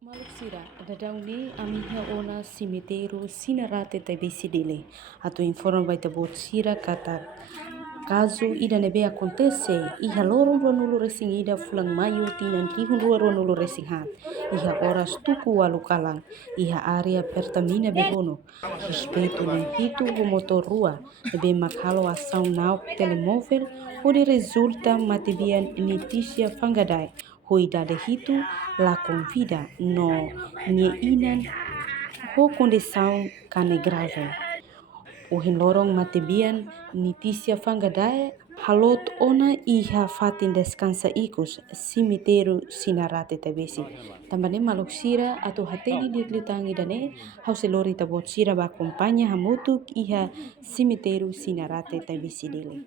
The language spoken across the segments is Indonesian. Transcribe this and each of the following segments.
Maluksira, dadauni amiha ona cemitério sinarate tabesidele. Atu informa vai tabot sira kata caso ida nebe acontece iha lorong ronulu resing ida fulang mayu tinan rihun rua ronulu resing hat iha oras tuku walu kalang iha area pertamina behono respeito nem hitu ho motor rua nebe makhalo asau nauk telemovel hodi resulta matibian nitisia fangadai hoi dade hitu la convida no nye inan ho condição kane grave. Uhin lorong matibian nitisia fangadai halot ona iha fatin descansa ikus cemitério sinarate tabesi. Tambane maluk sira atau hateni diklitangi dane hauselori tabot sira ba kompanya hamutuk iha cemitério sinarate tabesi dele.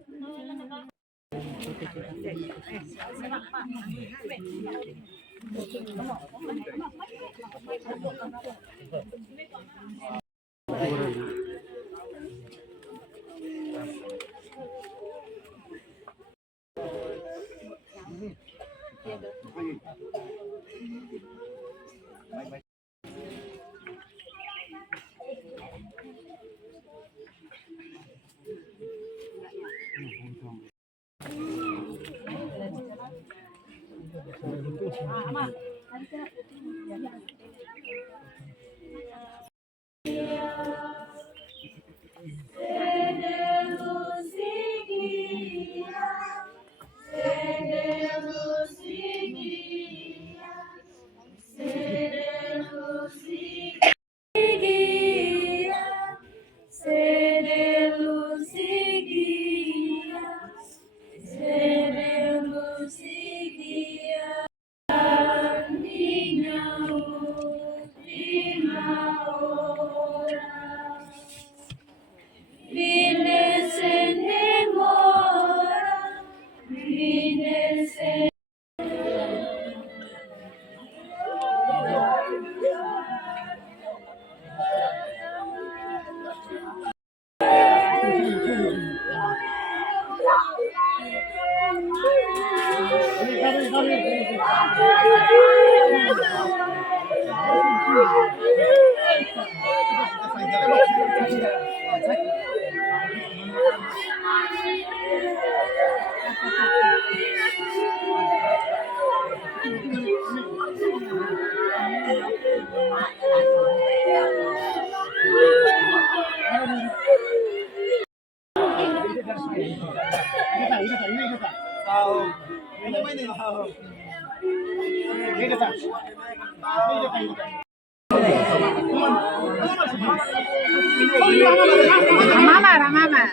Mama.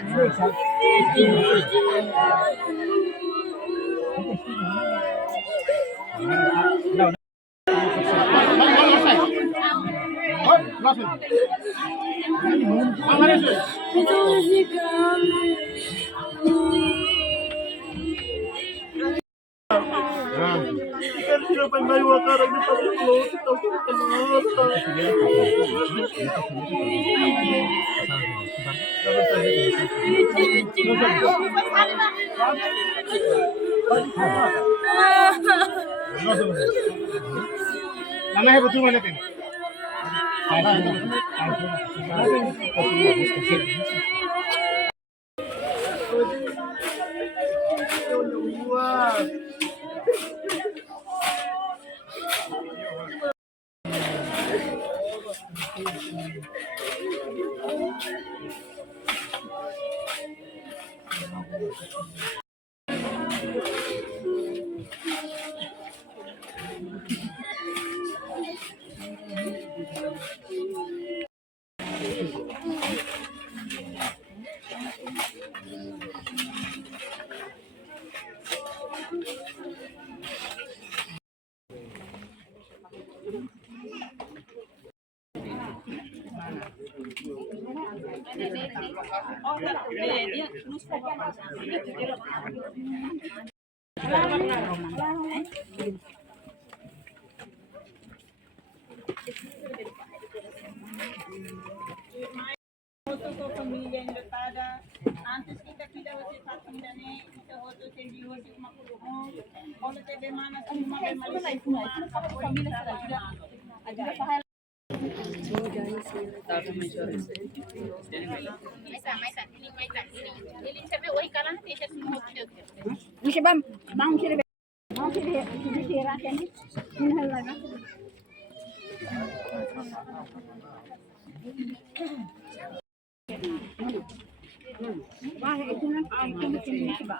Namanya betul mana kan? Foto ko pamilya enlutada. Antes kita hosi patindane, kita foto tendi hosi makuluho. Ono tebe mana sa mga may mali. Pamilya sa Bisa bam, mau sih mau sih rakyat ini. Ini lagi. Wah, itu kan itu coba.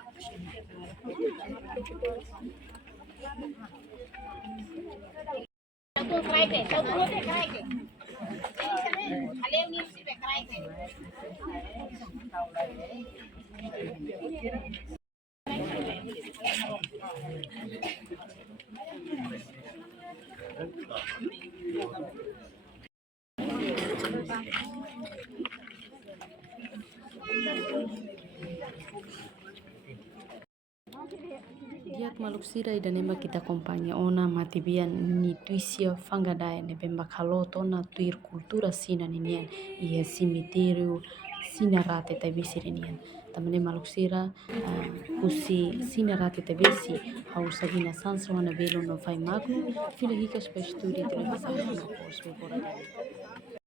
Tahu kerai ke, tahu kerai ke. Alih ni mesti kerai ke. Diak maluk sirai dan emba kita kompanya ona mati bian ni tuisia fangadai ne bemba kaloto na tuir kultura sina ninian iya cemitério sina rate tabisi ninian tamane maluk sira kusi sina rate tabisi hau sabina sansa wana belo no fai magno fila hika studi televisão na pos